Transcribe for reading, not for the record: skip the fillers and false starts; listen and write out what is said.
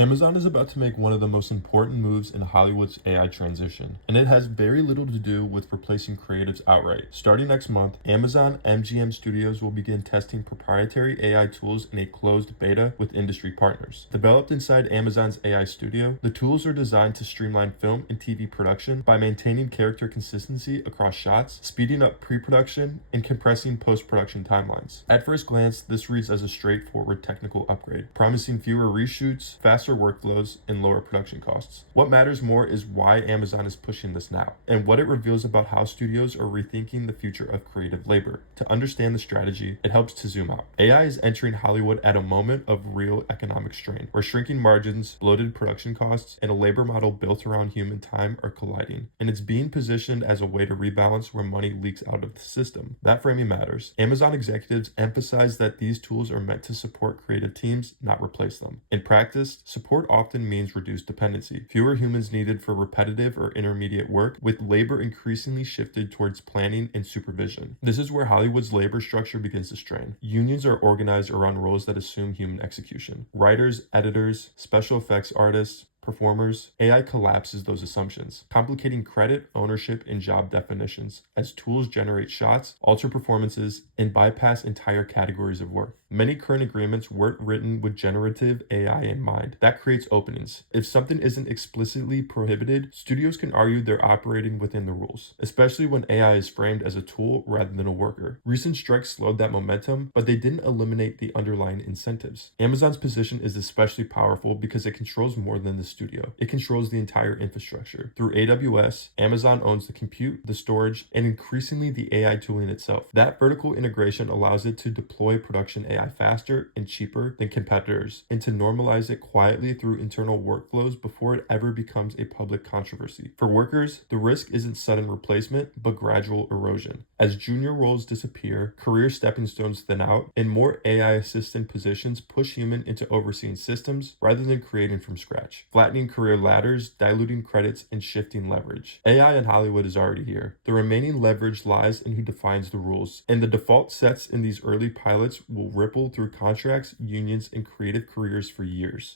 Amazon is about to make one of the most important moves in Hollywood's AI transition, and it has very little to do with replacing creatives outright. Starting next month, Amazon MGM Studios will begin testing proprietary AI tools in a closed beta with industry partners. Developed inside Amazon's AI studio, the tools are designed to streamline film and TV production by maintaining character consistency across shots, speeding up pre-production, and compressing post-production timelines. At first glance, this reads as a straightforward technical upgrade, promising fewer reshoots, faster workflows, and lower production costs. What matters more is why Amazon is pushing this now, and what it reveals about how studios are rethinking the future of creative labor. To understand the strategy, it helps to zoom out. AI is entering Hollywood at a moment of real economic strain, where shrinking margins, bloated production costs, and a labor model built around human time are colliding, and it's being positioned as a way to rebalance where money leaks out of the system. That framing matters. Amazon executives emphasize that these tools are meant to support creative teams, not replace them. In practice, support often means reduced dependency, fewer humans needed for repetitive or intermediate work, with labor increasingly shifted towards planning and supervision. This is where Hollywood's labor structure begins to strain. Unions are organized around roles that assume human execution. Writers, editors, special effects artists, performers. AI collapses those assumptions, complicating credit, ownership, and job definitions as tools generate shots, alter performances, and bypass entire categories of work. Many current agreements weren't written with generative AI in mind. That creates openings. If something isn't explicitly prohibited, studios can argue they're operating within the rules, especially when AI is framed as a tool rather than a worker. Recent strikes slowed that momentum, but they didn't eliminate the underlying incentives. Amazon's position is especially powerful because it controls more than the studio. It controls the entire infrastructure. Through AWS, Amazon owns the compute, the storage, and increasingly the AI tooling itself. That vertical integration allows it to deploy production AI faster and cheaper than competitors, and to normalize it quietly through internal workflows before it ever becomes a public controversy. For workers, the risk isn't sudden replacement, but gradual erosion. As junior roles disappear, career stepping stones thin out, and more AI assistant positions push human into overseeing systems rather than creating from scratch, flattening career ladders, diluting credits, and shifting leverage. AI in Hollywood is already here. The remaining leverage lies in who defines the rules, and the default sets in these early pilots will ripple through contracts, unions, and creative careers for years.